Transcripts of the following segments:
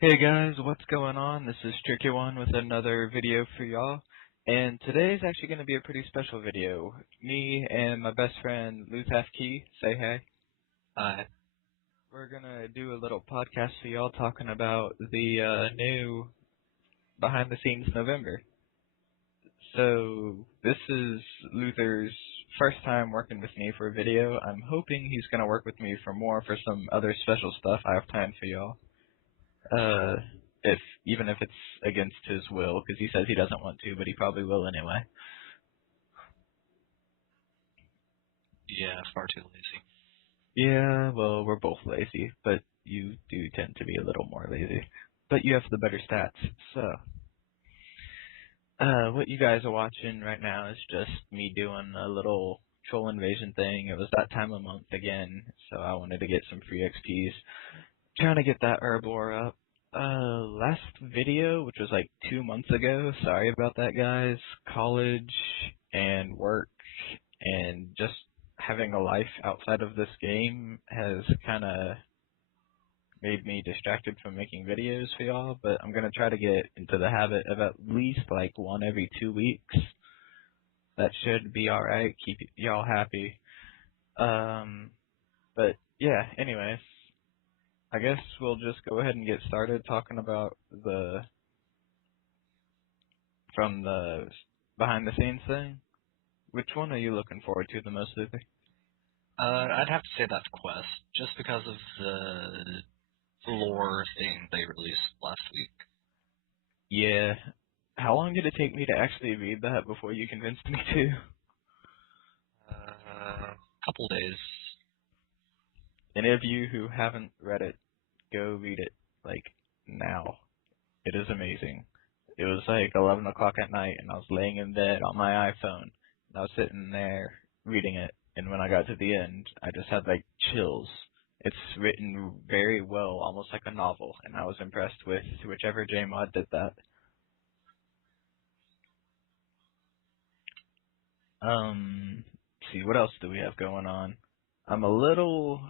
Hey guys, what's going on? This is Tricky One with another video for y'all. And today's actually going to be a pretty special video. Me and my best friend Luthhalfkey, say hey. Hi. We're going to do a little podcast for y'all talking about the new behind the scenes November. So this is Luther's first time working with me for a video. I'm hoping he's going to work with me for some other special stuff I have planned for y'all. Even if it's against his will, because he says he doesn't want to, but he probably will anyway. Yeah, far too lazy. Yeah, well, we're both lazy, but you do tend to be a little more lazy. But you have the better stats, so. What you guys are watching right now is just me doing a little troll invasion thing. It was that time of month again, so I wanted to get some free XPs. Trying to get that herb lore up. Last video, which was like 2 months ago, sorry about that guys, college and work and just having a life outside of this game has kind of made me distracted from making videos for y'all, but I'm going to try to get into the habit of at least like one every 2 weeks. That should be alright, keep y'all happy. But yeah, anyways. I guess we'll just go ahead and get started talking about from the behind the scenes thing. Which one are you looking forward to the most, Luther? I'd have to say that's Quest, just because of the lore thing they released last week. Yeah. How long did it take me to actually read that before you convinced me to? Couple days. Any of you who haven't read it, go read it, like, now. It is amazing. It was like 11 o'clock at night, and I was laying in bed on my iPhone, and I was sitting there reading it, and when I got to the end, I just had, like, chills. It's written very well, almost like a novel, and I was impressed with whichever JMod did that. Let's see, what else do we have going on? I'm a little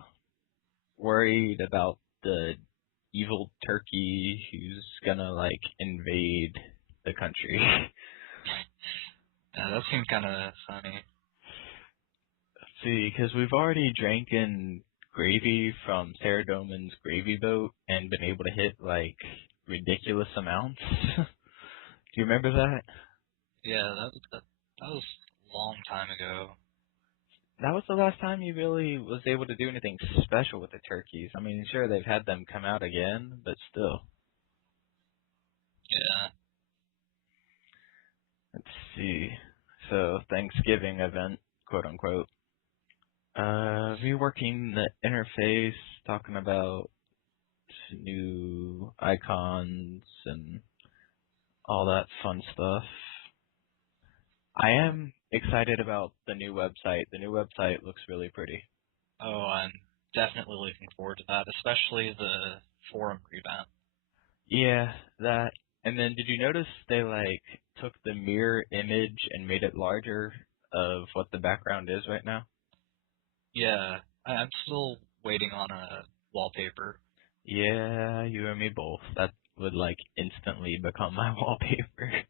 worried about the evil turkey who's gonna, like, invade the country. Yeah, that seemed kind of funny. Let's see, because we've already drank in gravy from Sarah Doman's gravy boat and been able to hit, like, ridiculous amounts. Do you remember that? Yeah, that was a long time ago. That was the last time you really was able to do anything special with the turkeys. I mean, sure, they've had them come out again, but still. Yeah. Let's see. So, Thanksgiving event, quote unquote. Reworking the interface, talking about new icons and all that fun stuff. I am excited about the new website. The new website looks really pretty. Oh, I'm definitely looking forward to that, especially the forum revamp. Yeah, that. And then did you notice they like took the mirror image and made it larger of what the background is right now? Yeah, I'm still waiting on a wallpaper. Yeah, you and me both. That would like instantly become my wallpaper.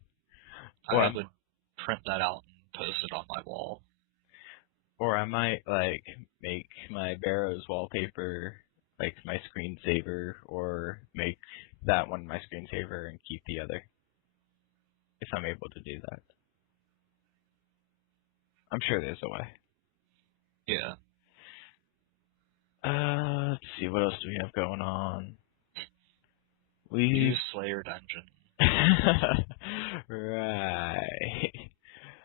Or I would print that out and post it on my wall. Or I might like make my Barrows wallpaper like my screensaver, or make that one my screensaver and keep the other. If I'm able to do that. I'm sure there's a way. Yeah. Let's see, what else do we have going on? New Slayer dungeon. Right.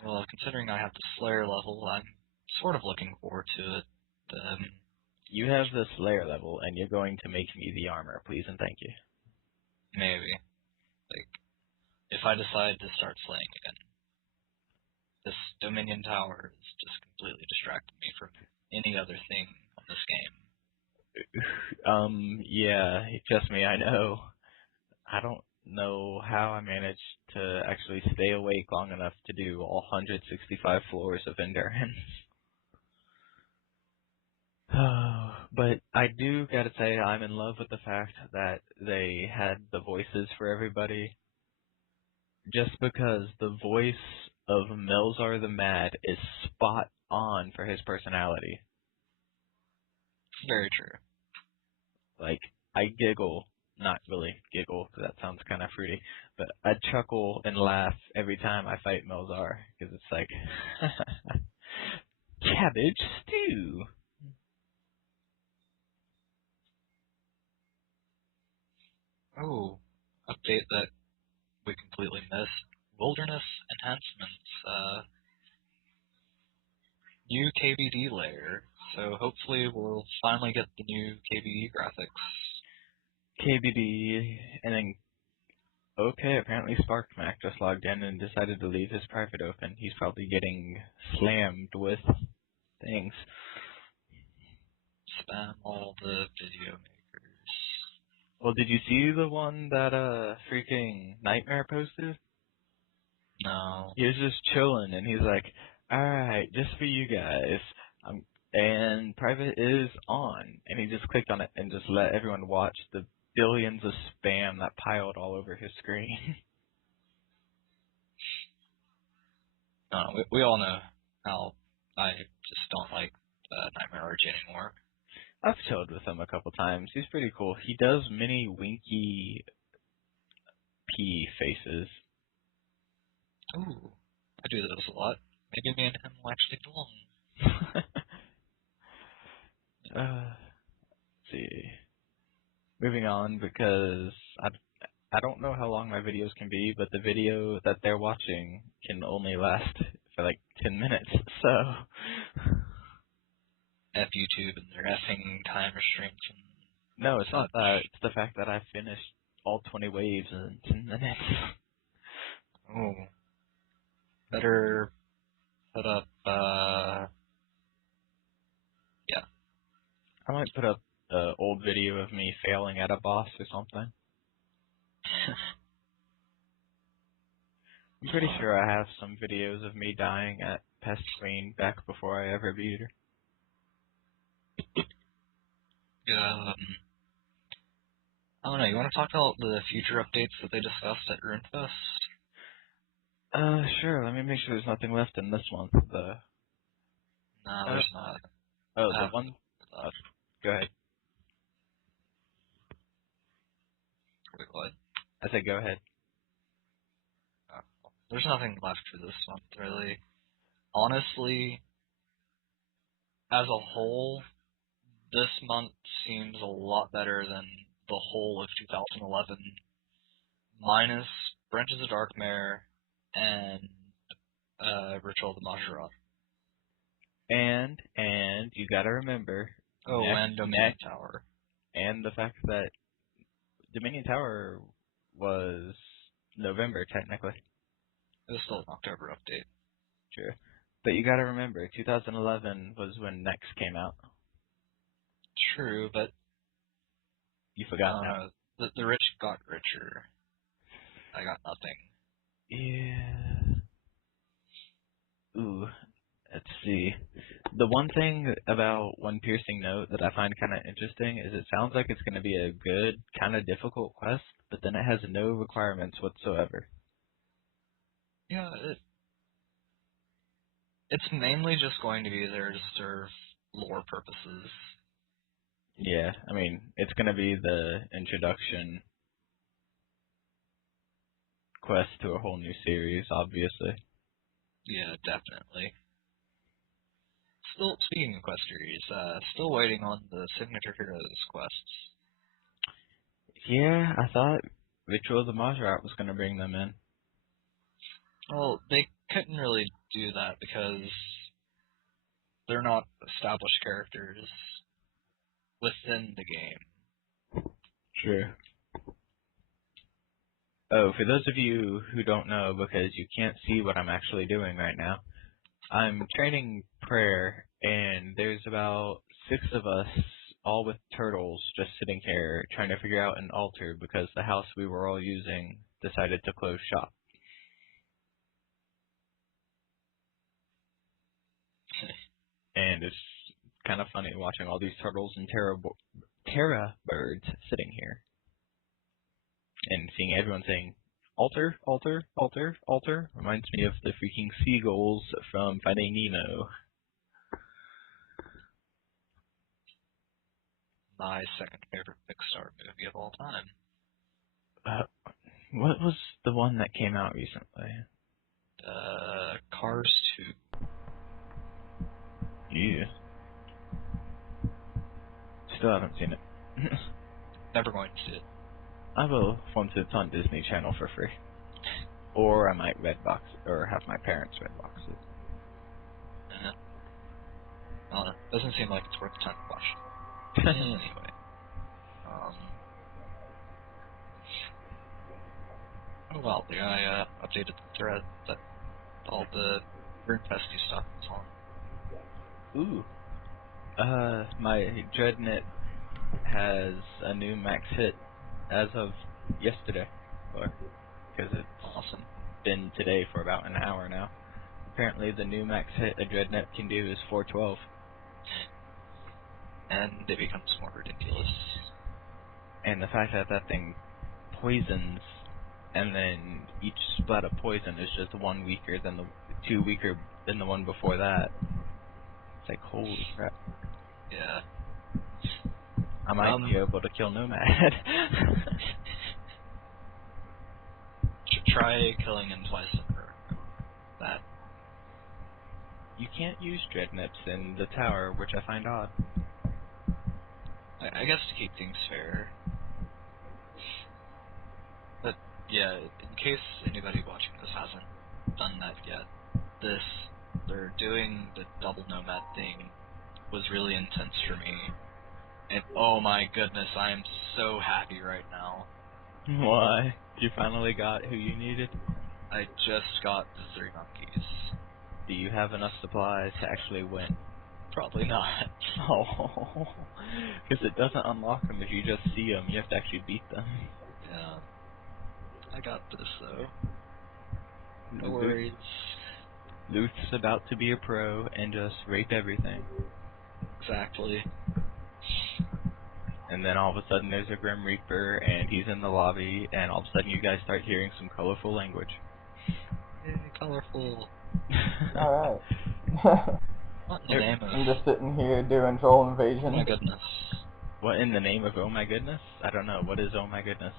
Well, considering I have the Slayer level, I'm sort of looking forward to it. You have the Slayer level, and you're going to make me the armor, please and thank you. Maybe. Like, if I decide to start slaying again. This Dominion Tower is just completely distracting me from any other thing on this game. Yeah, trust me, I know. I don't know how I managed to actually stay awake long enough to do all 165 floors of endurance. Oh, But I do gotta say I'm in love with the fact that they had the voices for everybody, just because the voice of Melzar the Mad is spot on for his personality. Very true. Like, I giggle, not really giggle, because that sounds kind of fruity, but I chuckle and laugh every time I fight Melzar, because it's like, cabbage stew. Oh, update that we completely missed. Wilderness enhancements. New KBD layer. So hopefully we'll finally get the new KBD graphics. KBD, and then, okay, apparently SparkMac just logged in and decided to leave his private open. He's probably getting slammed with things. Spam all the video makers. Well, did you see the one that freaking Nightmare posted? No. He was just chilling, and he's like, "Alright, just for you guys, and private is on." And he just clicked on it and just let everyone watch the billions of spam that piled all over his screen. No, we all know how I just don't like Nightmare RG anymore. I've chilled with him a couple times. He's pretty cool. He does many winky pea faces. Ooh, I do those a lot. Maybe me and him will actually get along. Let's see. Moving on, because I don't know how long my videos can be, but the video that they're watching can only last for like 10 minutes, so... F YouTube and their effing time restraints and No, it's not such. that. It's the fact that I finished all 20 waves in 10 minutes. Oh, better put up, yeah. I might put up an old video of me failing at a boss or something. I'm pretty sure I have some videos of me dying at Pest Queen back before I ever beat her. I don't know, you want to talk about the future updates that they discussed at RuneFest? Sure, let me make sure there's nothing left in this month. No, there's not. The one? Oh, go ahead. Wait, what? I said go ahead. There's nothing left for this month, really. Honestly, as a whole, this month seems a lot better than the whole of 2011, minus Branches of Darkmare and Ritual of the Majorat. And you gotta remember, Oh, and Dominion Tower. And the fact that Dominion Tower was November, technically. It was still an October update. True. But you gotta remember, 2011 was when Next came out. True, but You forgot now. The rich got richer. I got nothing. Yeah. Ooh. Let's see. The one thing about One Piercing Note that I find kind of interesting is it sounds like it's going to be a good, kind of difficult quest, but then it has no requirements whatsoever. Yeah, it's mainly just going to be there to serve lore purposes. Yeah, I mean, it's going to be the introduction quest to a whole new series, obviously. Yeah, definitely. Still, speaking of quest series, still waiting on the Signature Heroes quests. Yeah, I thought Ritual of the Majorat was going to bring them in. Well, they couldn't really do that because they're not established characters within the game. True. Oh, for those of you who don't know, because you can't see what I'm actually doing right now, I'm training prayer, and there's about 6 of us, all with turtles, just sitting here trying to figure out an altar because the house we were all using decided to close shop. And it's kind of funny watching all these turtles and Terra birds sitting here and seeing everyone saying altar, altar, altar, altar. Reminds me of the freaking seagulls from Finding Nemo. My second favorite Pixar movie of all time. What was the one that came out recently? Cars 2. Yeah. Still haven't seen it. Never going to see it. I will once it's on Disney Channel for free. Or I might Redbox or have my parents Redbox it. Well, it doesn't seem like it's worth the time to watch. Anyway. Oh well, the guy updated the thread that all the Runefesty stuff is on. Ooh. My Dreadnought has a new max hit as of yesterday. Because it's Awesome. been today for about an hour now. Apparently the new max hit a Dreadnought can do is 412. And it becomes more ridiculous. And the fact that that thing poisons, and then each splat of poison is just one weaker than two weaker than the one before that. It's like, holy crap. Yeah. I might be able to kill Nomad. Try killing him twice in a row. That. You can't use Dreadnoughts in the tower, which I find odd. I guess to keep things fair. But, yeah, in case anybody watching this hasn't done that yet, they're doing the double Nomad thing was really intense for me. And oh my goodness, I am so happy right now. Why? You finally got who you needed? I just got the 3 monkeys. Do you have enough supplies to actually win? Probably not. Oh, because it doesn't unlock them if you just see them. You have to actually beat them. Yeah. I got this, though. No worries. Luth's about to be a pro and just rape everything. Exactly. And then all of a sudden there's a Grim Reaper and he's in the lobby and all of a sudden you guys start hearing some colorful language. Yay, colorful. Alright. What in the name of... I'm just sitting here doing troll invasion. Oh my goodness. What in the name of oh my goodness? I don't know. What is oh my goodness?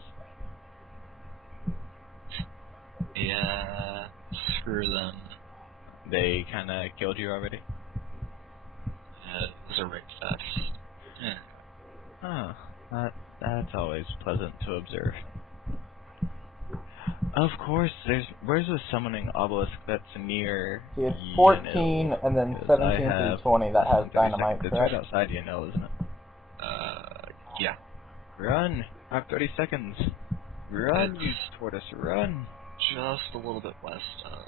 Yeah, screw them. They kinda killed you already? It was a rape fest. Yeah. Huh. That's always pleasant to observe. Of course, where's the summoning obelisk that's near It's 14 and then 17 through 20 that has dynamite, It's correct? right outside Yanil, isn't it? Yeah. Run! I have 30 seconds. Run, you tortoise, run! Just a little bit west of...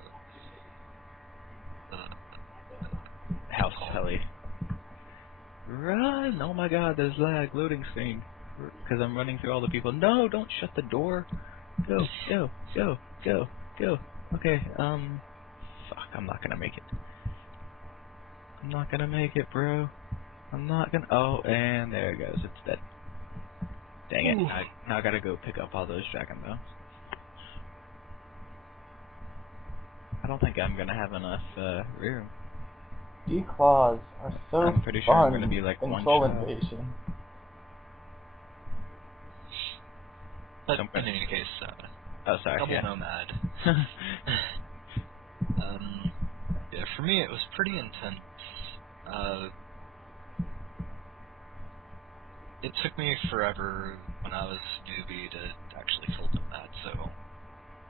House Telly. Run! Oh my god, there's lag, loading screen. Because I'm running through all the people. No, don't shut the door! Go, go, go, go, go. Okay, fuck, I'm not gonna make it. I'm not gonna make it, bro. I'm not gonna... Oh, and there it goes, it's dead. Dang it, now I gotta go pick up all those dragon bones. I don't think I'm gonna have enough, room. D-claws are so I'm pretty sure I'm gonna be like in one troll shot. invasion. But in any case, oh, sorry, double yeah. Nomad. Yeah, for me it was pretty intense. It took me forever when I was newbie to actually kill Nomad, so...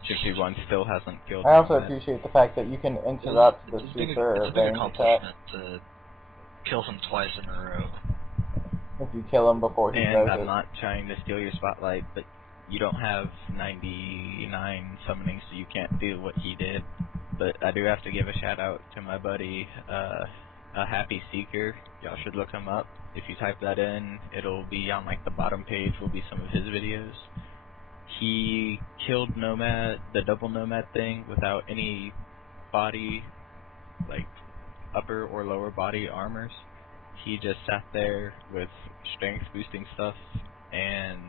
61 still hasn't killed I also Nomad. appreciate the fact that you can interrupt the it's super a big range attack accomplishment to kill him twice in a row. if you kill him before he does And I'm it. not trying to steal your spotlight, but you don't have 99 summoning, so you can't do what he did. But I do have to give a shout out to my buddy, a Happy Seeker. Y'all should look him up. If you type that in, it'll be on like the bottom page will be some of his videos. He killed Nomad, the double Nomad thing, without any body, like upper or lower body armors. he just sat there with strength boosting stuff and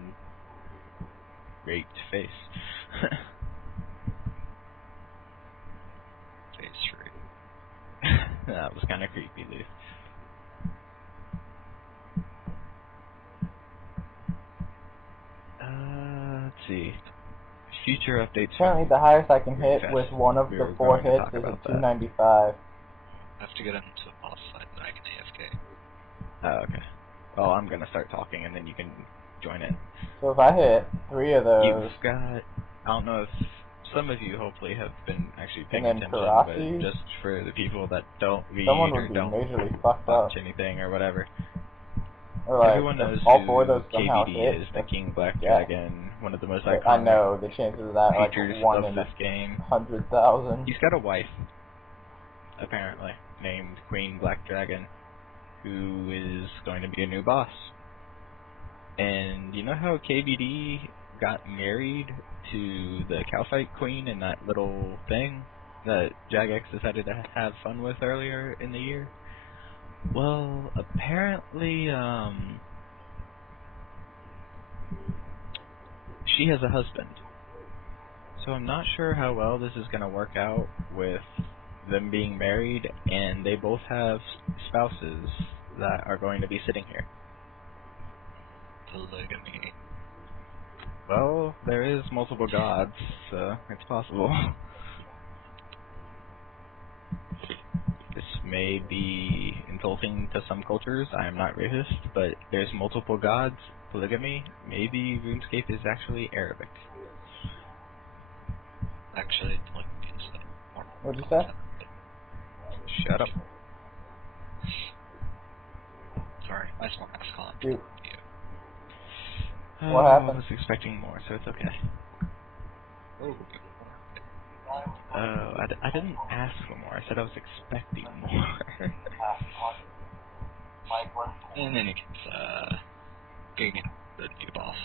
raped face. Face rape. That was kind of creepy, dude. Let's see. Future updates. Apparently the highest I can hit Fest. with one of We the were 4 going to hits talk is a about that. 295. I have to get into a boss fight, but I can AFK. Oh, okay. Well, I'm gonna start talking and then you can join in. So if I hit 3 of those, You've got, I don't know if some of you hopefully have been actually paying And then attention, Karasi? but just for the people that don't read someone or would be don't majorly fucked watch up. anything or whatever, Or like, everyone knows if all who 4 of those somehow KBD hit, is, the King Black yeah. Dragon, one of the most But iconic I know the chances of that are like features 1 of in this game. 100,000. He's got a wife, apparently, named Queen Black Dragon, who is going to be a new boss. And you know how KBD got married to the Cowfight Queen in that little thing that JAGEX decided to have fun with earlier in the year? Well, apparently, she has a husband. So I'm not sure how well this is going to work out with them being married, and they both have spouses that are going to be sitting here. Polygamy. Well, there is multiple gods, so it's possible. This may be insulting to some cultures, I am not racist, but there's multiple gods, polygamy, maybe Runescape is actually Arabic. Actually, polygamy is more. What'd you say? Shut up. Sorry, I just want to ask Colin. Dude. Oh, What happened? I was expecting more, so it's okay. Oh, I didn't ask for more, I said I was expecting more. in any case, getting the new boss.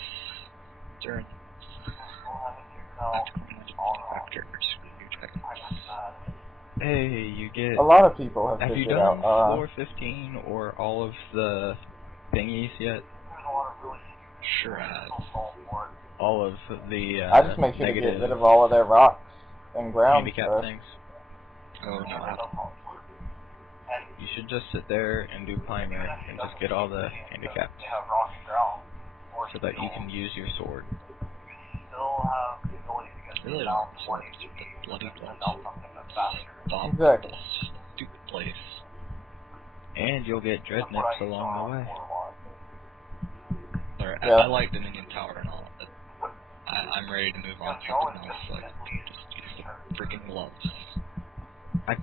Turn. Hey, you get... A lot of people have Have you figured done out, floor 15 or all of the thingies yet? Sure has. All of the I just make sure to get negative rid of all of their rocks and ground handicap stuff. things. Oh no, I haven't. You should just sit there and do primer and just get all the handicaps so that you can use your sword. Really don't want to the bloody place. Exactly. This stupid place. And you'll get dreadnoughts along the way. Sorry, Yeah. I like Dominion Tower and all, but I'm ready to move on to something else, like just use the freaking gloves. I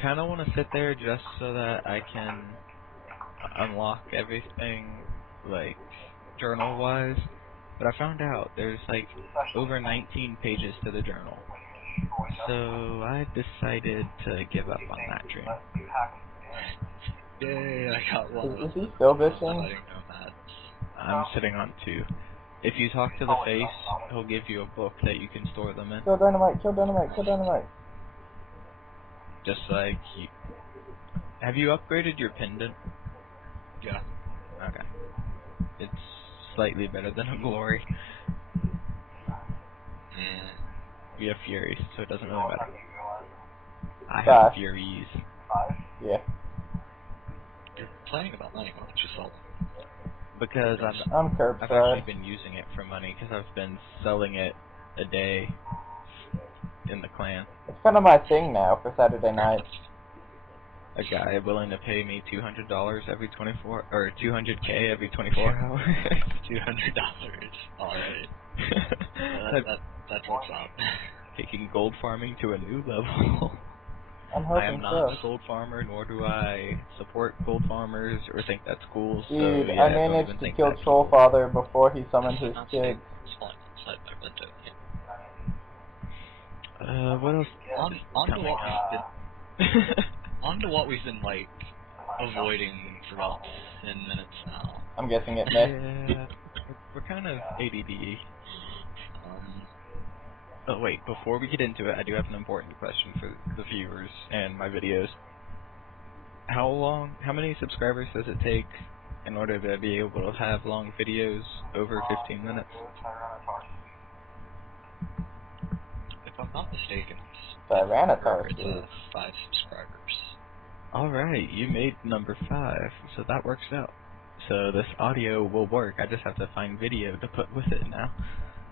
kind of want to sit there just so that I can unlock everything, like, journal-wise. But I found out there's, like, over 19 pages to the journal. So I decided to give up on that dream. Yay, I got one. Is he still I bitching? didn't know that. I'm sitting on 2. If you talk to the face, he'll give you a book that you can store them in. Kill dynamite, kill dynamite, kill dynamite. Just like you... Have you upgraded your pendant? Yeah. Okay. It's slightly better than a glory. We have furies, so it doesn't really matter. I have furies. Yeah. You're complaining about money, why don't you sell them? Because I'm I've curbside. actually been using it for money, because I've been selling it a day in the clan. It's kind of my thing now for Saturday night. A guy willing to pay me $200 every 24, or $200K every 24 hours. $200. Alright. That works out. Taking gold farming to a new level. I'm I am hoping not so. a gold farmer, nor do I support gold farmers or think that's cool. Dude, so yeah, I don't managed even to think kill that Trollfather before he summoned his kids. What else? On to what we've been like avoiding for about 10 minutes now. I'm guessing it missed. Yeah, we're kind of ADD. Oh wait, before we get into it, I do have an important question for the viewers and my videos. How many subscribers does it take in order to be able to have long videos over 15 minutes? If I'm not mistaken, Tyrannosaurus. it's 5 subscribers. Alright, you made number 5, so that works out. So this audio will work, I just have to find video to put with it now.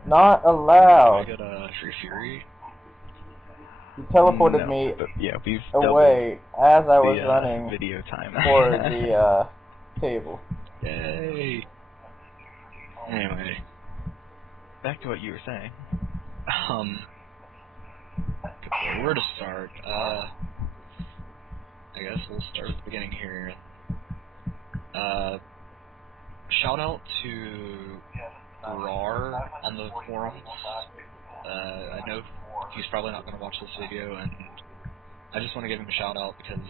Not I allowed. got a Free Fury. He teleported No, me but yeah, we've away as I was the, running video time. for the table. Yay! Anyway, Back to what you were saying. where to start? I guess we'll start at the beginning here. Shout out to Grarr on the forums. I know he's probably not going to watch this video, and I just want to give him a shout out because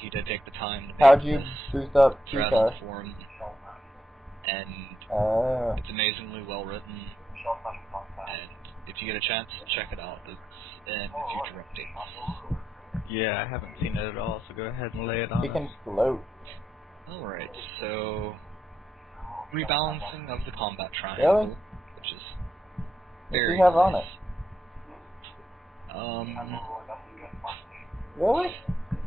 he did take the time to make How'd you this boost up thread on the T-Car? forum, and it's amazingly well written. And if you get a chance, check it out. It's in future updates. Yeah, I haven't seen it at all, so go ahead and lay it on He us. can float. Alright, so rebalancing of the combat triangle, Really? which is What do very you have nice. on it? Really?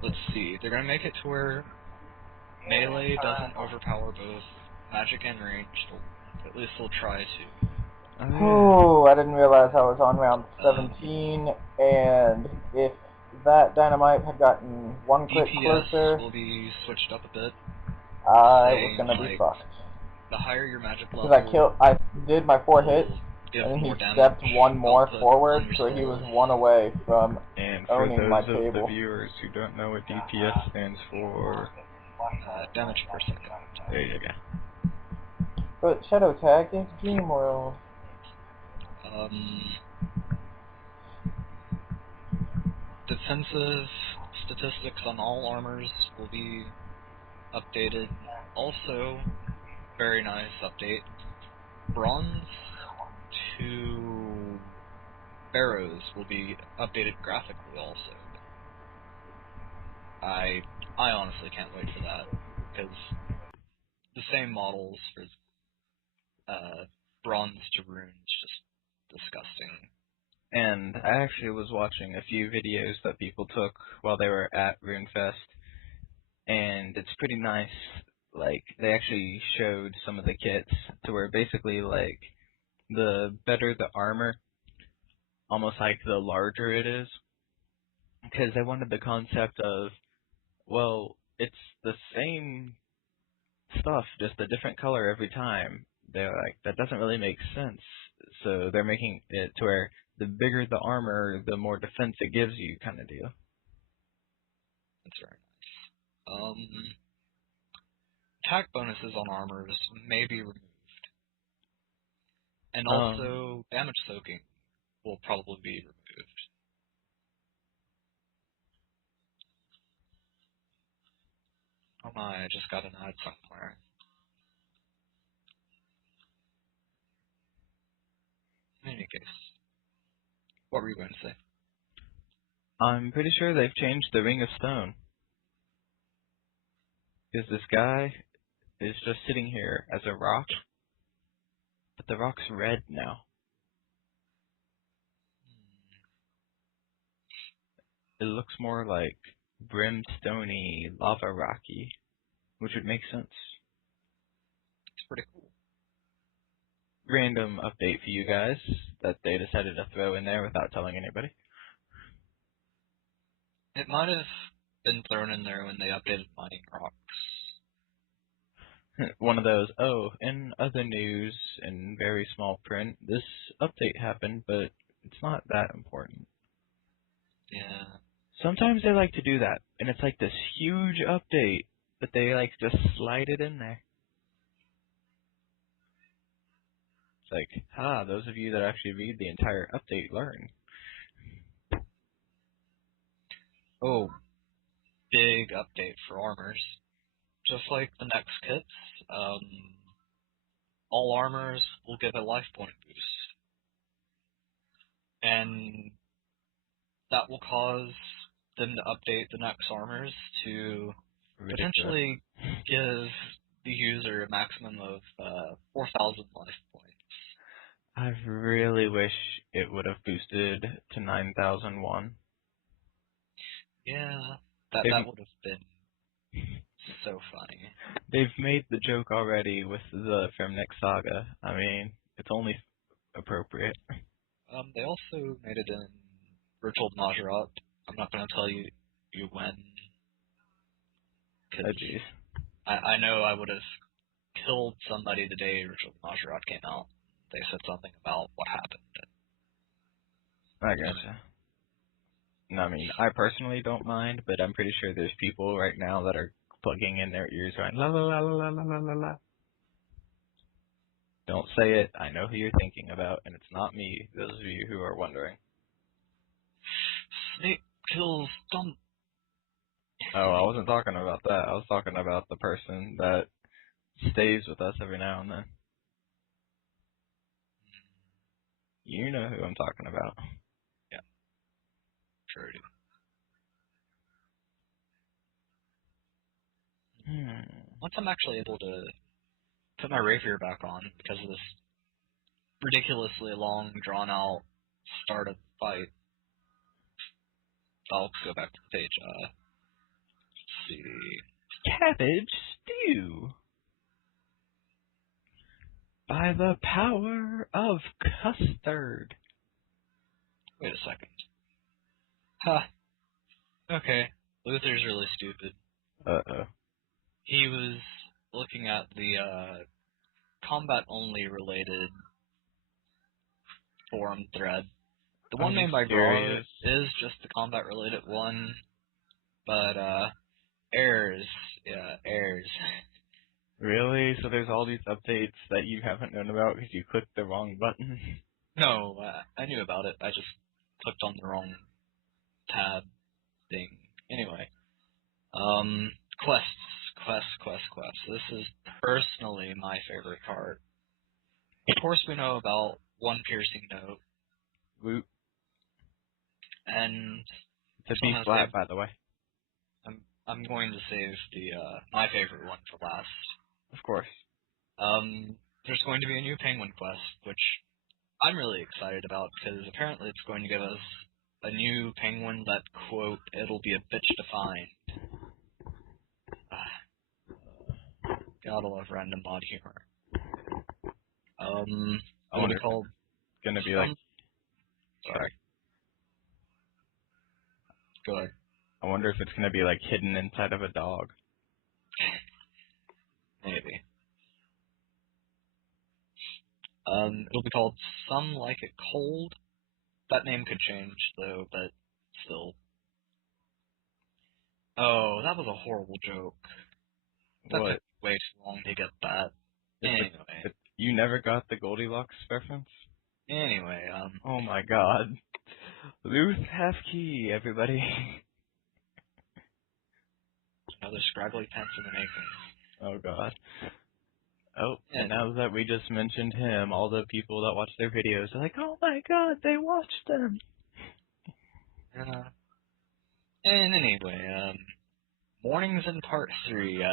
Let's see. They're gonna make it to where melee doesn't overpower both magic and ranged. At least they'll try to. Oh, I didn't realize I was on round 17, and if that dynamite had gotten one click DPS closer, will be switched up a bit. I was gonna be like, fucked. The higher your magic level, Because I did my 4 hits, give and then he more damage stepped one more output forward, on so he was yourself. one away from And for owning my those of the table. viewers who don't know what DPS stands for, Damage per second. there you go. But Shadow Tag is Dream World. Defensive statistics on all armors will be updated. Also, very nice update. Bronze to Barrows will be updated graphically also. I honestly can't wait for that, because the same models for Bronze to Runes just disgusting. And I actually was watching a few videos that people took while they were at RuneFest, and it's pretty nice. Like, they actually showed some of the kits to where basically, like, the better the armor, almost like the larger it is, because they wanted the concept of, well, it's the same stuff, just a different color every time. They're like, that doesn't really make sense. So they're making it to where the bigger the armor, the more defense it gives you, kind of deal. That's very nice. Attack bonuses on armors may be removed. And also, damage soaking will probably be removed. Oh my, I just got an ad somewhere. In any case, what were you going to say? I'm pretty sure they've changed the Ring of Stone. Because this guy is just sitting here as a rock, but the rock's red now. It looks more like brimstone-y, lava rocky, which would make sense. It's pretty cool. Random update for you guys that they decided to throw in there without telling anybody. It might have been thrown in there when they updated mining rocks. One of those, oh, in other news, in very small print, this update happened, but it's not that important. Yeah. Sometimes they like to do that, and it's like this huge update, but they like just slide it in there. It's like, those of you that actually read the entire update learn. Oh, big update for armors. Just like the next kits, all armors will get a life point boost. And that will cause them to update the next armors to Ridiculous. potentially give the user a maximum of 4,000 life points. I really wish it would have boosted to 9,001. Yeah, that They've, would have been so funny. they've made the joke already with the Femnick saga. I mean, it's only appropriate. They also made it in Virtual Majorat. I'm not going to tell you when, Oh, because jeez. I know I would have killed somebody the day Virtual Majorat came out. They said something about what happened. I gotcha. No, I mean, I personally don't mind, but I'm pretty sure there's people right now that are plugging in their ears going, la la la la la la la la. Don't say it. I know who you're thinking about, and it's not me, those of you who are wondering. Snake kills dumb. Oh, I wasn't talking about that. I was talking about the person that stays with us every now and then. You know who I'm talking about. Yeah, sure do. Once I'm actually able to put my rapier back on because of this ridiculously long, drawn-out start of the fight, I'll go back to the page. Let's see. Cabbage stew. By the power of custard. Wait a second. Ha. Okay. Luther's really stupid. Uh-oh. He was looking at the combat-only related forum thread. The one Are you made by Grarr serious? is just the combat-related one, but errors. Yeah, errors. Really? So there's all these updates that you haven't known about because you clicked the wrong button? No, I knew about it. I just clicked on the wrong tab thing. Anyway, quests. This is personally my favorite part. Of course, we know about one piercing note, Woot. and To be flat, by the way. I'm going to save the my favorite one for last. Of course. There's going to be a new penguin quest, which I'm really excited about because apparently it's going to give us a new penguin that, quote, it'll be a bitch to find. Gotta love random mod humor. I It'll wonder be if called it's going to be like... Sorry. Go ahead. I wonder if it's going to be like hidden inside of a dog. Maybe. It'll be called Some Like It Cold. That name could change, though, but still. Oh, that was a horrible joke. That What? took way too long to get that. Anyway. You never got the Goldilocks reference? Anyway, Oh my god. Luthhalfkey, everybody. another scraggly pence in the making. Oh god. Oh, Yeah. and now that we just mentioned him, all the people that watch their videos are like, oh my god, they watched them. And anyway, Mornings in Part 3.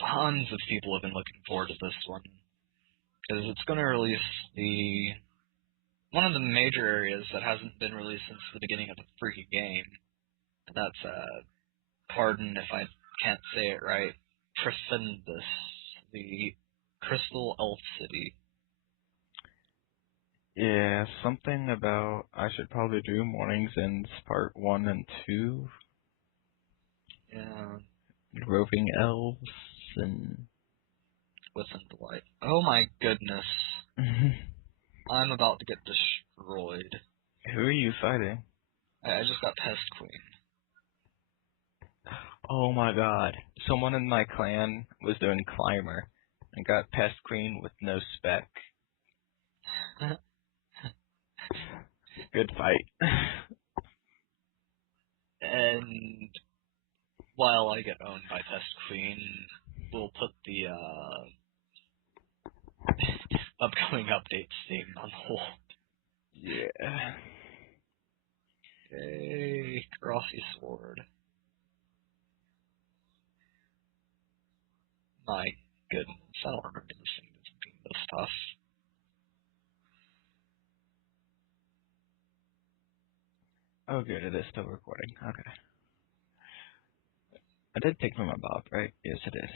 Tons of people have been looking forward to this one. Because it's going to release one of the major areas that hasn't been released since the beginning of the freaking game. And that's, pardon if I can't say it right, Trifindus, the Crystal Elf City. Yeah, something about I should probably do Mornings in Part 1 and 2. Yeah. Roving elves and... Listen to light. Oh my goodness. I'm about to get destroyed. Who are you fighting? I just got Pest Queen. Oh my god. Someone in my clan was doing Climber and got Pest Queen with no spec. Good fight. And while I get owned by Pest Queen, we'll put the upcoming updates thing on hold. Yeah. Yay, Grassy Sword. My goodness, I don't remember this thing being this tough. Oh, good, it is still recording. Okay. I did take from my Bob, right? Yes, I did.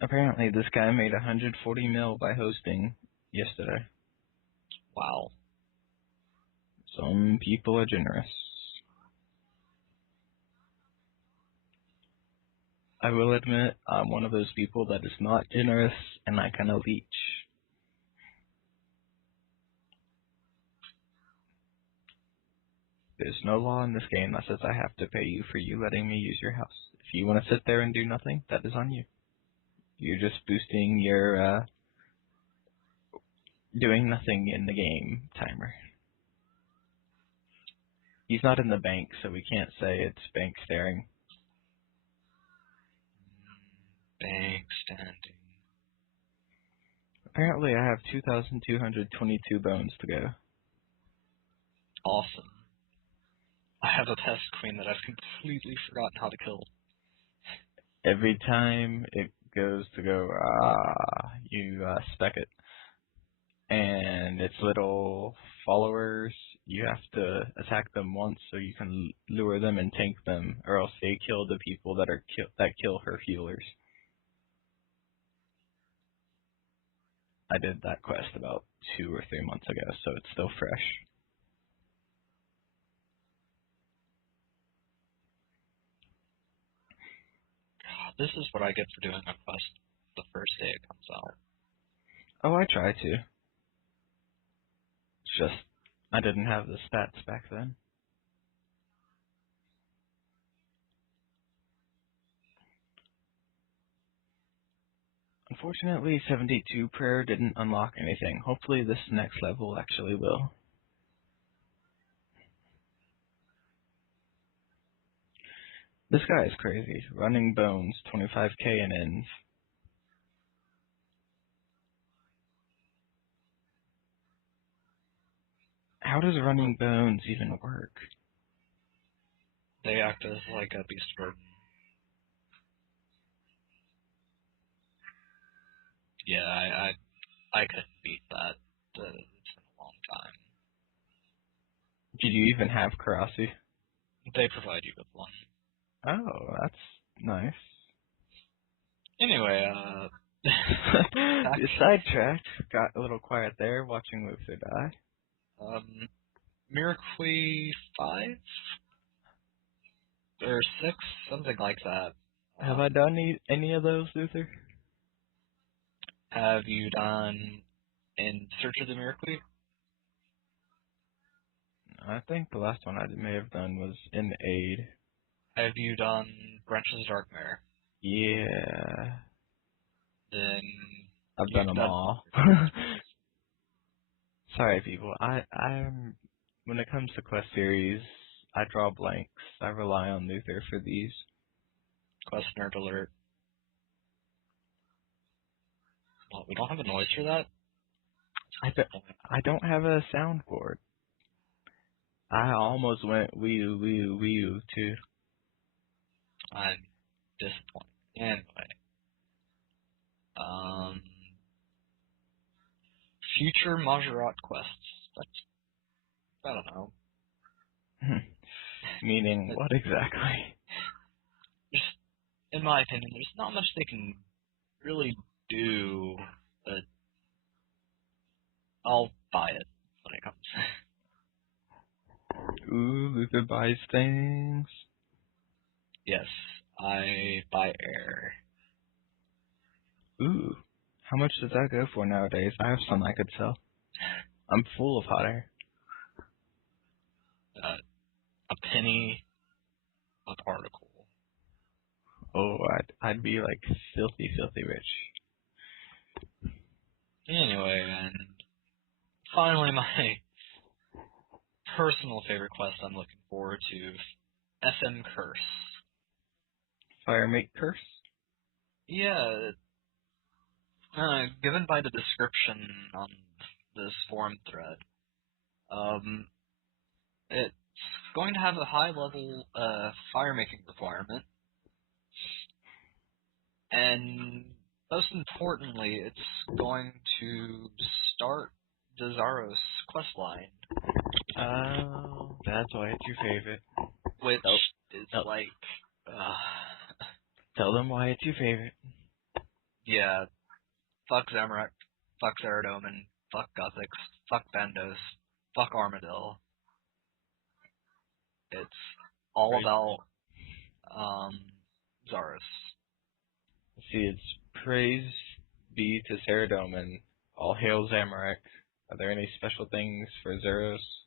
Apparently, this guy made 140 mil by hosting yesterday. Wow. Some people are generous. I will admit, I'm one of those people that is not generous, and I kind of leech. There's no law in this game that says I have to pay you for you letting me use your house. If you want to sit there and do nothing, that is on you. You're just boosting your, doing nothing in the game timer. He's not in the bank, so we can't say it's bank staring. Bank standing. Apparently I have 2,222 bones to go. Awesome. I have a pest queen that I've completely forgotten how to kill. Every time it goes to go, you spec it. And its little followers, you have to attack them once so you can lure them and tank them, or else they kill the people that kill her healers. I did that quest about 2 or 3 months ago, so it's still fresh. God, this is what I get for doing a quest the first day it comes out. Oh, I try to. It's just, I didn't have the stats back then. Unfortunately, 72 prayer didn't unlock anything. Hopefully this next level actually will. This guy is crazy. Running bones, 25k in ends. How does running bones even work? They act as like a beast burden. Yeah, I couldn't beat that. It's been a long time. Did you even have Karasi? They provide you with one. Oh, that's nice. Anyway, You sidetracked. Got a little quiet there watching Luther die. Miracle 5? Or 6? Something like that. Have I done any of those, Luther? Have you done In Search of the Miracle? I think the last one I may have done was in Aid. Have you done Branches of Darkmare? Yeah. Then I've done them all. Sorry, people. I'm when it comes to quest series, I draw blanks. I rely on Luther for these. Quest Nerd Alert. Well, we don't have a noise for that? I don't have a soundboard. I almost went Wii U too. I'm disappointed. Anyway. Future Majorat quests. That's, I don't know. Meaning what exactly? Just, in my opinion, there's not much they can really do, but I'll buy it when it comes. Ooh, Luther buys things. Yes, I buy air. Ooh, how much does that go for nowadays? I have some I could sell. I'm full of hot air. A penny a particle. Oh, I'd be like filthy rich. Anyway, and finally my personal favorite quest I'm looking forward to, SM Curse. Fire make curse? Yeah, given by the description on this forum thread, it going to have a high-level fire making requirement, and most importantly, it's going to start the Zaros questline, that's why it's your favorite. which Nope. is Nope. like, Tell them why it's your favorite. yeah, fuck Zamorak, fuck Saradomin, fuck Gothics, fuck Bandos, fuck Armadil. It's all Right. about Zaros. See, it's praise be to Saradomin. All hail Zamorak. Are there any special things for Zeros?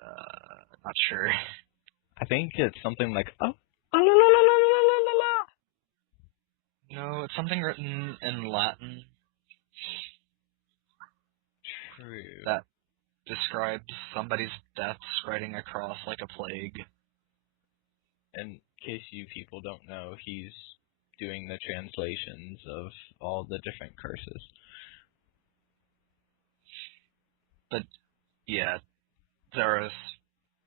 Not sure. I think it's something like, oh, No, it's something written in Latin true. that describes somebody's death spreading across like a plague. In case you people don't know, he's doing the translations of all the different curses. But yeah, Zaros,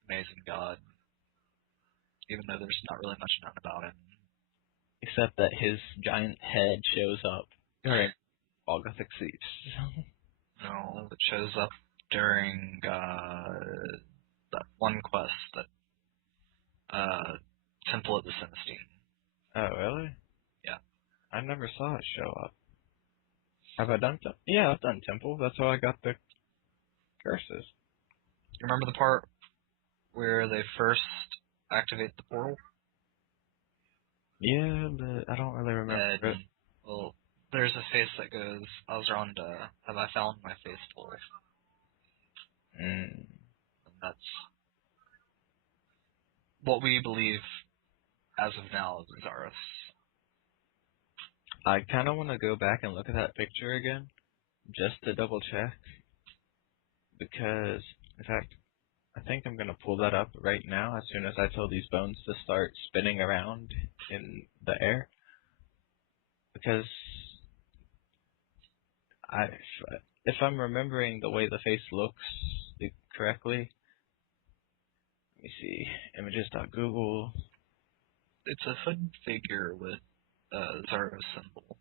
amazing god. Even though there's not really much known about him. Except that his giant head shows up during all Gothic Siege. No, it shows up during that one quest, that Temple of the Sinistine. Oh, really? Yeah. I never saw it show up. Have I done Temple? Yeah, I've done Temple. That's how I got the curses. You remember the part where they first activate the portal? Yeah, but I don't really remember it. Well, there's a face that goes, Azranda, have I found my faithful? And that's what we believe as of now is Zaros. I kind of want to go back and look at that picture again, just to double check. Because, in fact, I think I'm going to pull that up right now as soon as I tell these bones to start spinning around in the air. Because if I'm remembering the way the face looks correctly, let me see, images.google. It's a hood figure with Zaros symbol.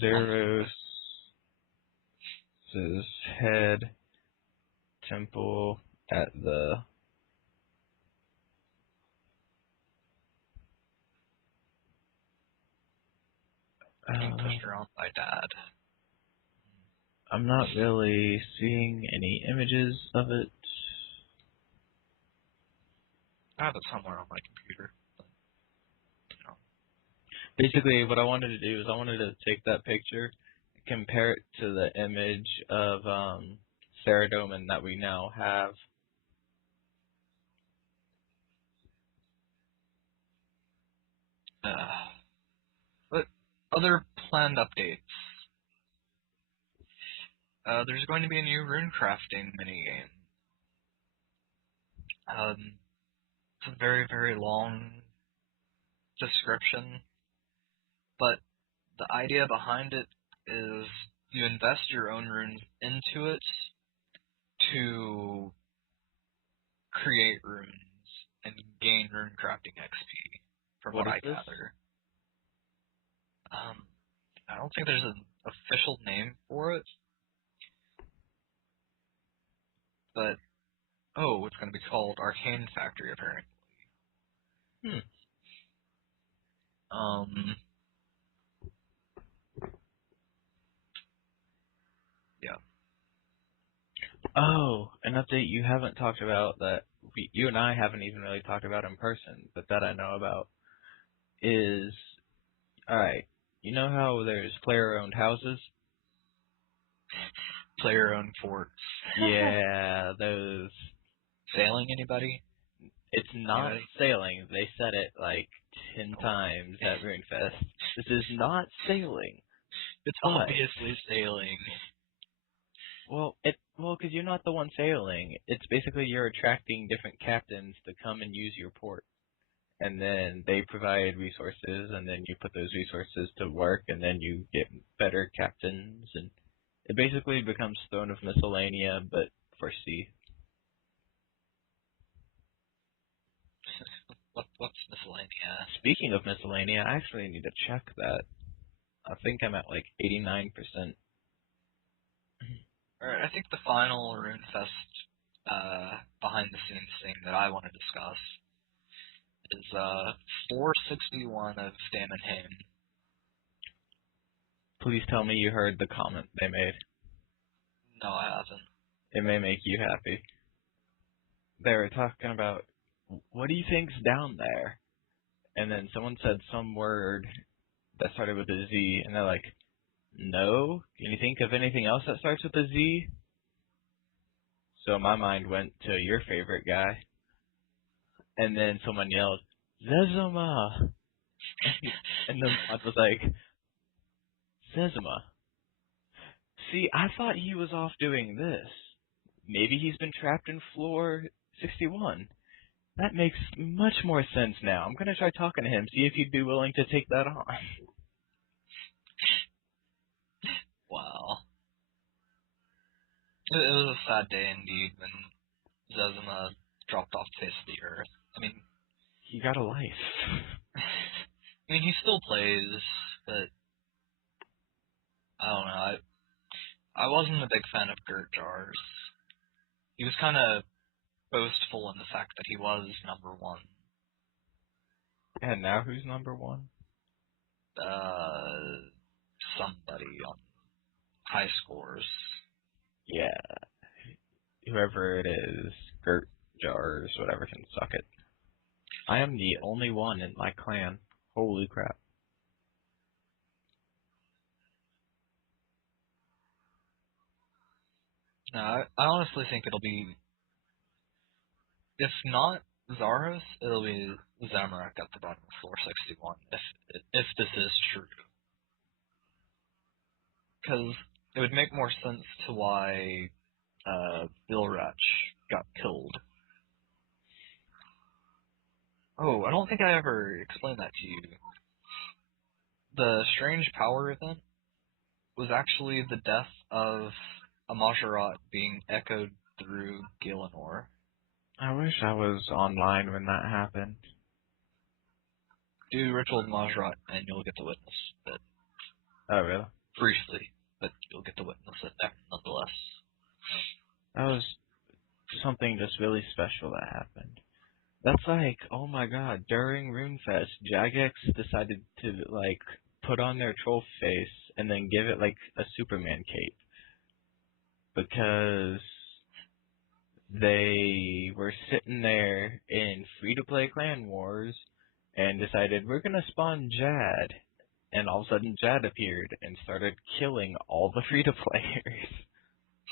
Zeros' head, temple at the... Being pushed around by Dad. I'm not really seeing any images of it. I have it somewhere on my computer. But, you know. Basically, what I wanted to do is I wanted to take that picture, compare it to the image of Saradomin that we now have. But other planned updates. There's going to be a new rune crafting minigame. It's a very, very long description, but the idea behind it is you invest your own runes into it to create runes and gain rune crafting XP, from what I gather. I don't think there's an official name for it, but it's going to be called Arcane Factory, apparently. Yeah. Oh, an update you haven't talked about that you and I haven't even really talked about in person, but that I know about is, alright, you know how there's player-owned houses? Player-owned forts. Yeah, those. Sailing, anybody? It's not sailing. They said it like 10 times at RuneFest. This is not sailing. It's obviously sailing. Well, because you're not the one sailing. It's basically you're attracting different captains to come and use your port. And then they provide resources, and then you put those resources to work, and then you get better captains. And it basically becomes Throne of Miscellanea, but for sea. What's miscellanea? Speaking of miscellanea, I actually need to check that. I think I'm at like 89%. Alright, I think the final RuneFest behind the scenes thing that I want to discuss is 461 of Damonheim. Please tell me you heard the comment they made. No, I haven't. It may make you happy. They were talking about, what do you think's down there? And then someone said some word that started with a Z, and they're like, no? Can you think of anything else that starts with a Z? So my mind went to your favorite guy. And then someone yelled, Zezima! And the mod was like, Zezima. See, I thought he was off doing this. Maybe he's been trapped in floor 61. That makes much more sense now. I'm gonna try talking to him, see if he'd be willing to take that on. Wow. It was a sad day indeed when Zezima dropped off the face of the earth. I mean, He got a life. he still plays, but I don't know. I wasn't a big fan of Grarr. He was kind of boastful in the fact that he was number one. And now who's number one? Somebody on high scores. Yeah. Whoever it is, Gert Jars, whatever, can suck it. I am the only one in my clan. Holy crap. No, I honestly think it'll be, if not Zaros, it'll be Zamorak at the bottom of floor 61, if this is true. Because it would make more sense to why Bilratch got killed. Oh, I don't think I ever explained that to you. The Strange Power event was actually the death of a Majorat being echoed through Gielinor. I wish I was online when that happened. Do Ritual of Majorat and you'll get to witness it. Oh, really? Briefly, but you'll get to witness it nonetheless. That was something just really special that happened. That's like, oh my god, during RuneFest, JAGEX decided to, like, put on their troll face and then give it, like, a Superman cape. Because they were sitting there in free-to-play clan wars and decided, we're gonna spawn Jad. And all of a sudden Jad appeared and started killing all the free-to-players.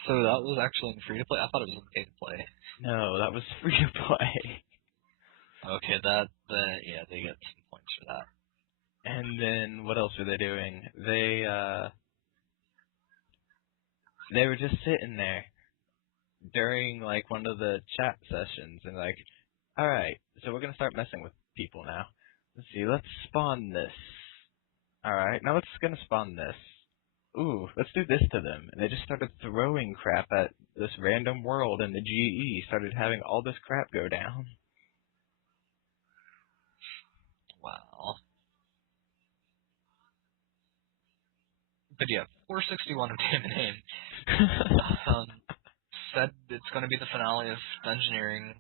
So that was actually in free-to-play? I thought it was in pay-to-play. No, that was free-to-play. Okay, yeah, they get some points for that. And then, what else were they doing? They were just sitting there during, like, one of the chat sessions and like, alright, so we're gonna start messing with people now. Let's see, let's spawn this. Alright, now let's gonna spawn this. Ooh, let's do this to them. And they just started throwing crap at this random world, and the GE started having all this crap go down. Wow. But yeah, 461 of Damonheim said it's going to be the finale of engineering,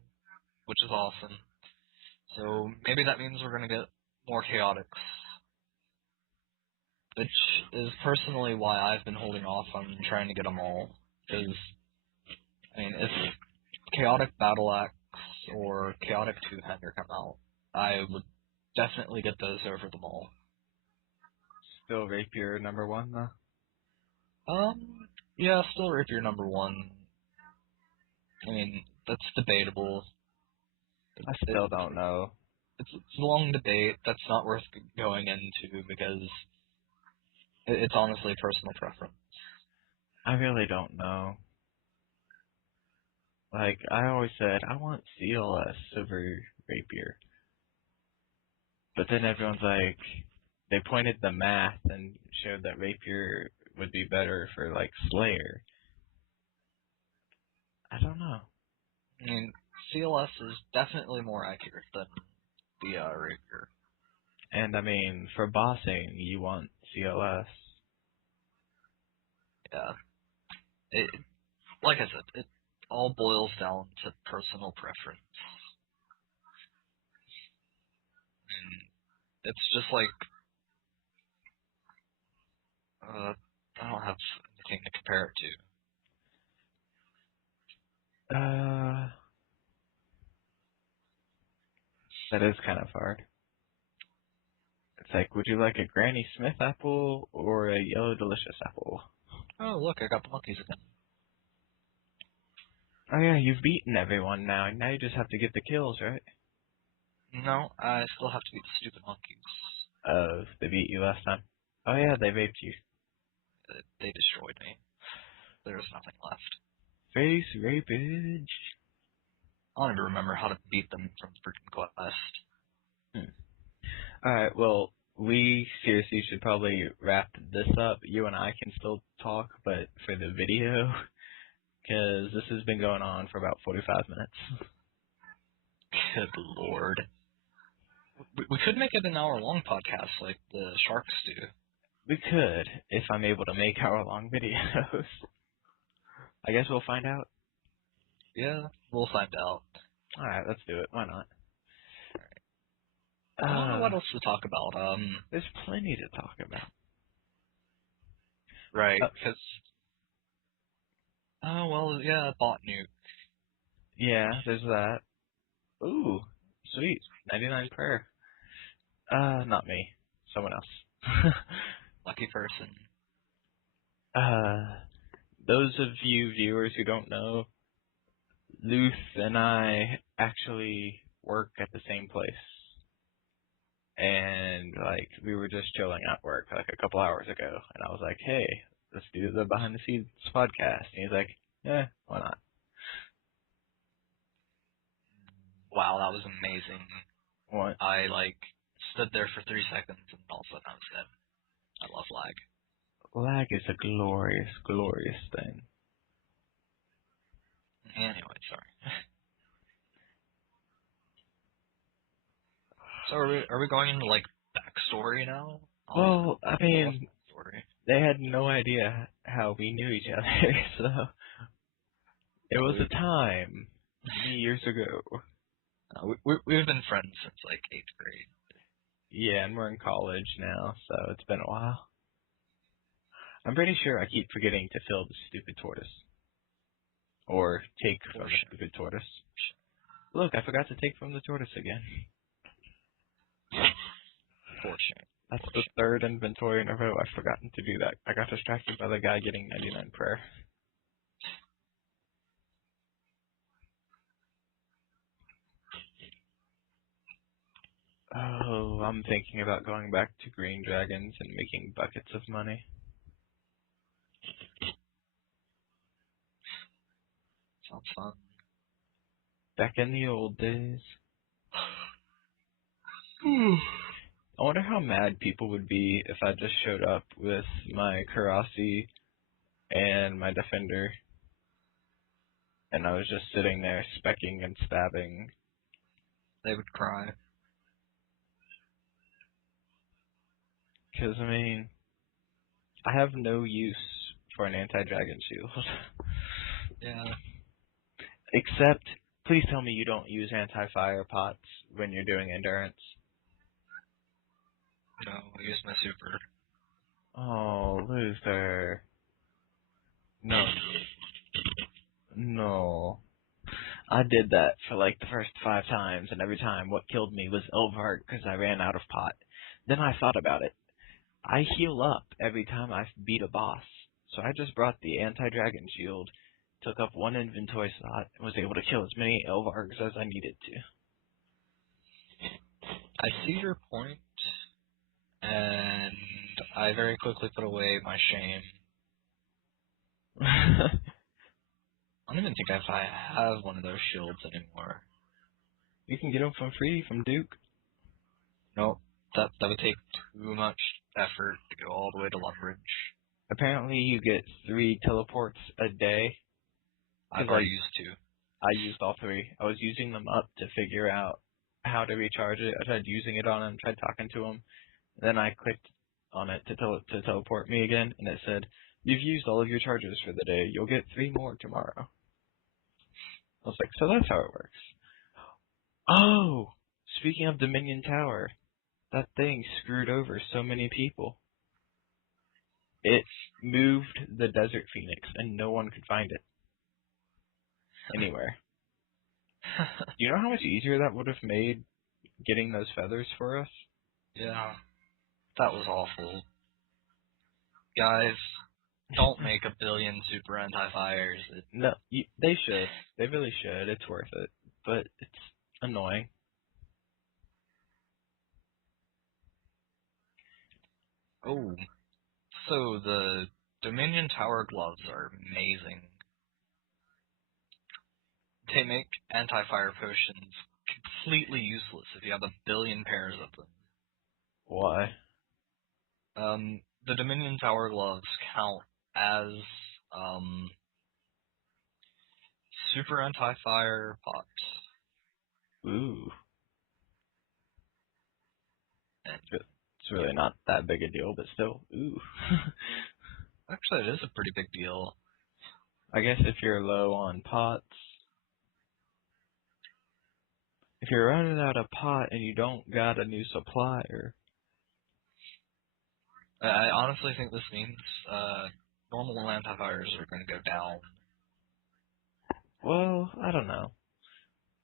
which is awesome. So maybe that means we're going to get more chaotics, which is personally why I've been holding off on trying to get them all. Because, if chaotic battle axe or chaotic two-hander come out, I would definitely get those over them all. Still Rapier number one, though? Yeah, still Rapier number one. That's debatable. I still don't know. It's a long debate that's not worth going into because it's honestly personal preference. I really don't know. Like, I always said, I want CLS over Rapier. But then everyone's like, they pointed the math and showed that Rapier would be better for, like, Slayer. I don't know. CLS is definitely more accurate than the rapier. And I mean, for bossing, you want CLS. Yeah. It, like I said, it all boils down to personal preference. And it's just like, I don't have anything to compare it to. That is kind of hard. It's like, would you like a Granny Smith apple or a Yellow Delicious apple? Oh, look, I got the monkeys again. Oh yeah, you've beaten everyone now. Now you just have to get the kills, right? No, I still have to beat the stupid monkeys. Oh, they beat you last time. Oh yeah, they raped you. They destroyed me. There's nothing left. Face rapage. I don't even remember how to beat them from freaking Quest. Alright, well, we seriously should probably wrap this up. You and I can still talk, but for the video, because this has been going on for about 45 minutes. Good lord. We could make it an hour-long podcast like the Sharks do. We could, if I'm able to make hour-long videos. I guess we'll find out. Yeah, we'll find out. Alright, let's do it. Why not? I don't know what else to talk about. There's plenty to talk about. Right, because... oh, well, yeah, bot nuke. Yeah, there's that. Ooh, sweet. 99 prayer. Not me. Someone else. Lucky person. Those of you viewers who don't know, Luth and I actually work at the same place. And, like, we were just chilling at work, like, a couple hours ago. And I was like, hey, let's do the behind the scenes podcast. And he's like, yeah, why not? Wow, that was amazing. What? I, like, stood there for 3 seconds and all of a sudden I was dead. I love lag. Lag is a glorious, glorious thing. Anyway, sorry. So are we going into, like, backstory now? Well, I mean, Story. they had no idea how we knew each other, so it was a time many years ago. We've been friends since, like, 8th grade. Yeah, and we're in college now, so it's been a while. I'm pretty sure I keep forgetting to fill the stupid tortoise. Or take from the stupid tortoise. Look, I forgot to take from the tortoise again. Fortunate. That's the third inventory in a row I've forgotten to do that. I got distracted by the guy getting 99 prayer. Oh, I'm thinking about going back to Green Dragons and making buckets of money. Sounds fun. Back in the old days. I wonder how mad people would be if I just showed up with my Karasi and my Defender, and I was just sitting there specking and stabbing. They would cry. Because, I mean, I have no use for an anti-dragon shield. Yeah. Except, please tell me you don't use anti-fire pots when you're doing endurance. No, I use my super. Oh, loser. No. No. I did that for like the first 5 times, and every time what killed me was Elvart because I ran out of pot. Then I thought about it. I heal up every time I beat a boss, so I just brought the anti-dragon shield, took up 1 inventory slot, and was able to kill as many Elvargs as I needed to. I see your point, and I very quickly put away my shame. I don't even think if I have one of those shields anymore. You can get them for free from Duke. Nope, that would take too much effort to go all the way to Lumbridge. Apparently you get 3 teleports a day. I've already used 2. I used all 3. I was using them up to figure out how to recharge it. I tried using it on him, tried talking to him. Then I clicked on it to teleport me again, and it said, "You've used all of your charges for the day. You'll get 3 more tomorrow." I was like, so that's how it works. Oh, speaking of Dominion Tower, that thing screwed over so many people. It moved the Desert Phoenix, and no one could find it anywhere. Do you know how much easier that would have made getting those feathers for us? Yeah, that was awful. Guys, don't make a billion super anti-fires. No, they should. They really should. It's worth it. But it's annoying. Oh, so the Dominion Tower gloves are amazing. They make anti-fire potions completely useless if you have a billion pairs of them. Why? The Dominion Tower gloves count as, super anti-fire pots. Ooh. It's really not that big a deal, but still, ooh. Actually, it is a pretty big deal. I guess if you're low on pots, if you're running out of pot and you don't got a new supplier. I honestly think this means, normal anti-fires are going to go down. Well, I don't know.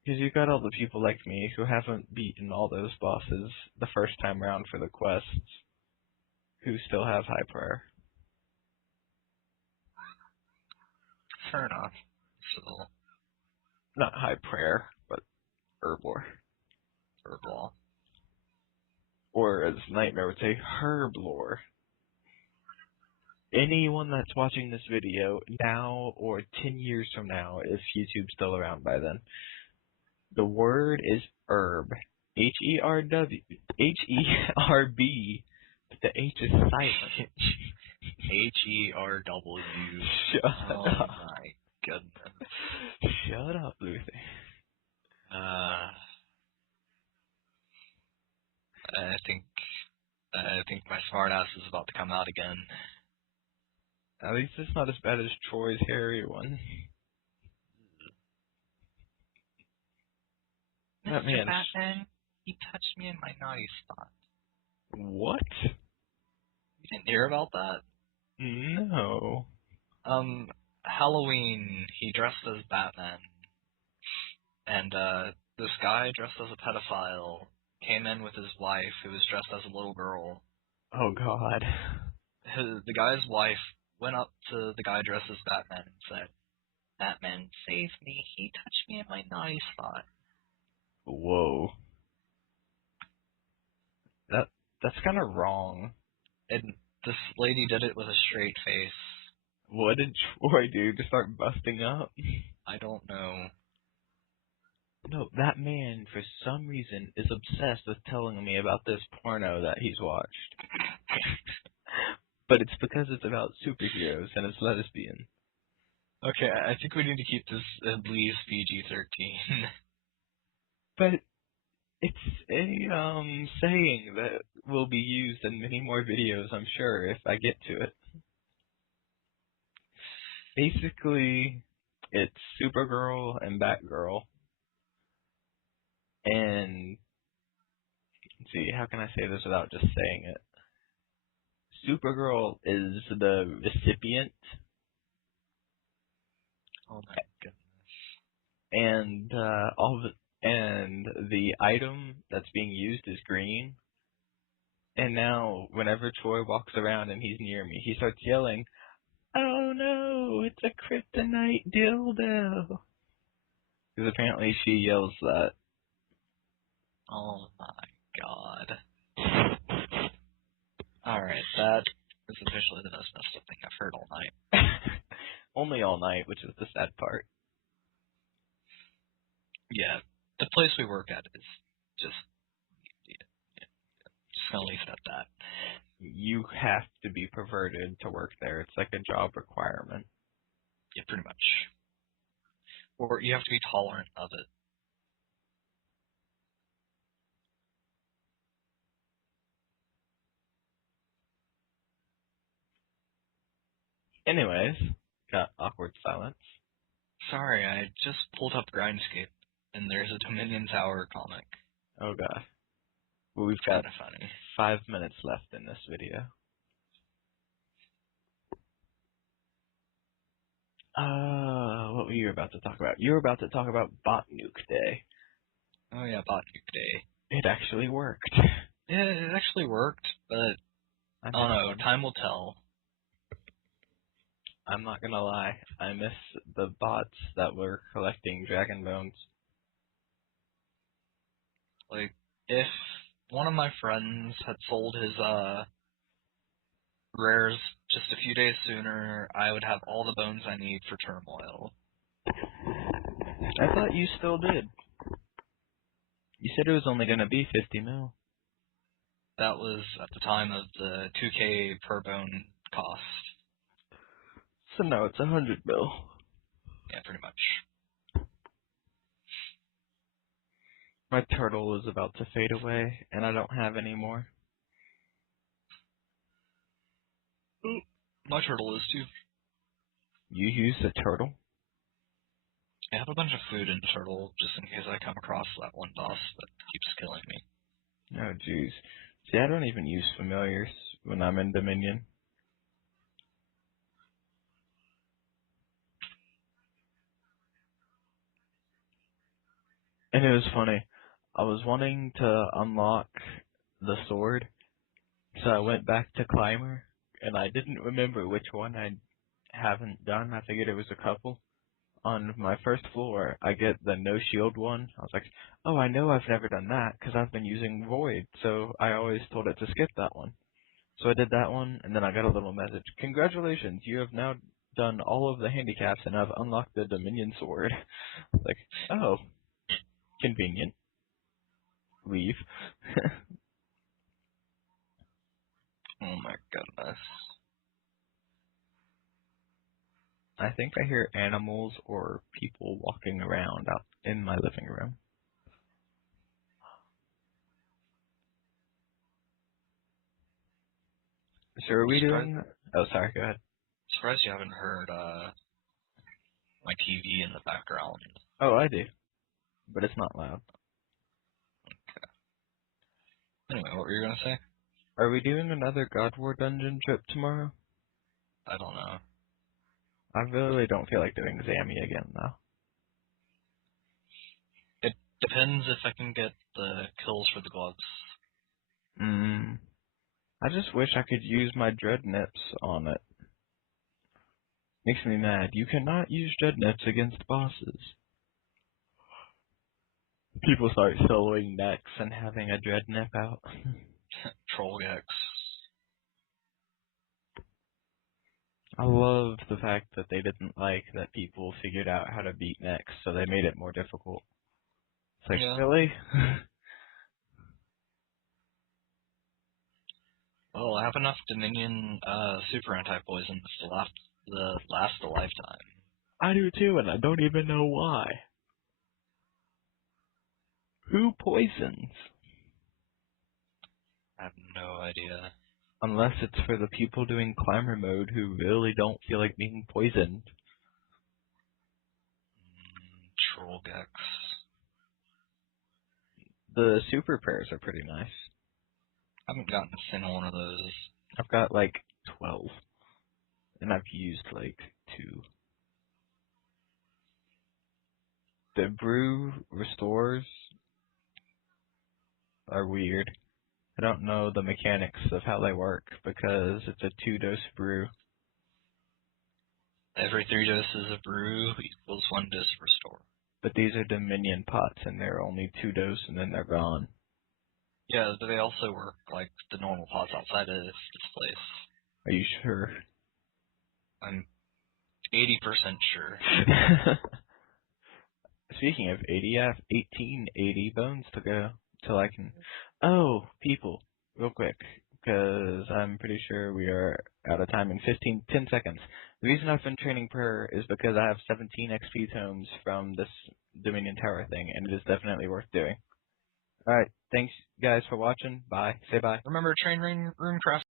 Because you got all the people like me who haven't beaten all those bosses the first time round for the quests, who still have high prayer. Fair enough. So, Not high prayer, but herblore. Herblaw. Or as Nightmare would say, herblore. Anyone that's watching this video now or 10 years from now, if YouTube's still around by then, the word is herb. H-E-R-W. H-E-R-B. But the H is silent. H-E-R-W. Shut Oh up. my goodness. Shut up, Luther. I think my smartass is about to come out again. At least it's not as bad as Troy's hairy one. That Mr. man. Batman, he touched me in my naughty spot. What? You didn't hear about that? No. Halloween, he dressed as Batman. And, this guy dressed as a pedophile came in with his wife, who was dressed as a little girl. Oh, God. The guy's wife went up to the guy dressed as Batman and said, "Batman, save me. He touched me in my naughty spot." Whoa. That's kind of wrong. And this lady did it with a straight face. What did Troy do to start busting up? I don't know. No, that man, for some reason, is obsessed with telling me about this porno that he's watched. But it's because it's about superheroes and it's lesbian. Okay, I think we need to keep this at least PG-13. But it's a saying that will be used in many more videos, I'm sure, if I get to it. Basically, it's Supergirl and Batgirl. And, let's see, how can I say this without just saying it? Supergirl is the recipient. Oh my goodness. And the item that's being used is green. And now, whenever Troy walks around and he's near me, he starts yelling, "Oh no, it's a kryptonite dildo!" Because apparently she yells that. Oh my god. Alright, that is officially the most messed up thing I've heard all night. Only all night, which is the sad part. Yeah, the place we work at is just gonna leave it at that. You have to be perverted to work there. It's like a job requirement. Yeah, pretty much. Or you have to be tolerant of it. Anyways, got awkward silence. Sorry, I just pulled up Runescape, and there's a Dominion Tower comic. Oh god. Well, we've It's got kind of funny. 5 minutes left in this video. What were you about to talk about? You were about to talk about Bot Nuke Day. Oh yeah, Bot Nuke Day. It actually worked. Yeah, it actually worked, but I don't know, time will tell. I'm not gonna lie, I miss the bots that were collecting dragon bones. Like, if one of my friends had sold his, rares just a few days sooner, I would have all the bones I need for Turmoil. I thought you still did. You said it was only gonna be 50 mil. That was at the time of the 2k per bone cost. So now it's 100 mil. Yeah, pretty much. My turtle is about to fade away, and I don't have any more. My turtle is too. You use a turtle? I have a bunch of food in the turtle, just in case I come across that one boss that keeps killing me. Oh jeez. See, I don't even use familiars when I'm in Dominion. And it was funny. I was wanting to unlock the sword, so I went back to Climber, and I didn't remember which one I haven't done. I figured it was a couple. On my first floor, I get the no shield one. I was like, oh, I know I've never done that, because I've been using Void, so I always told it to skip that one. So I did that one, and then I got a little message. Congratulations, you have now done all of the handicaps, and I've unlocked the Dominion sword. Like, oh, convenient. Leave. Oh my goodness. I think I hear animals or people walking around out in my living room. So are we doing... Oh, sorry, go ahead. Surprised you haven't heard, my TV in the background. Oh, I do. But it's not loud. Anyway, what were you gonna say? Are we doing another God War dungeon trip tomorrow? I don't know. I really don't feel like doing Zammy again, though. It depends if I can get the kills for the gloves. I just wish I could use my dread nips on it. Makes me mad. You cannot use dread nips against bosses. People start soloing necks and having a dread nip out. Trollgex. I love the fact that they didn't like that people figured out how to beat necks, so they made it more difficult. It's like, Yeah. really? Well, I have enough Dominion super anti-poisons to last a lifetime. I do too, and I don't even know why. Who poisons? I have no idea. Unless it's for the people doing climber mode who really don't feel like being poisoned. Trollgex. The super prayers are pretty nice. I haven't gotten a single one of those. I've got like 12. And I've used like 2. The brew restores are weird. I don't know the mechanics of how they work because it's a 2-dose brew. Every 3 doses of brew equals 1 dose of restore. But these are Dominion pots and they're only 2-dose and then they're gone. Yeah, but they also work like the normal pots outside of this place. Are you sure? I'm 80% sure. Speaking of 80, I have 1880 bones to go till I can... Oh, people, real quick, because I'm pretty sure we are out of time in 10 seconds. The reason I've been training prayer is because I have 17 XP tomes from this Dominion Tower thing, and it is definitely worth doing. Alright, thanks guys for watching. Bye. Say bye. Remember, train Runecraft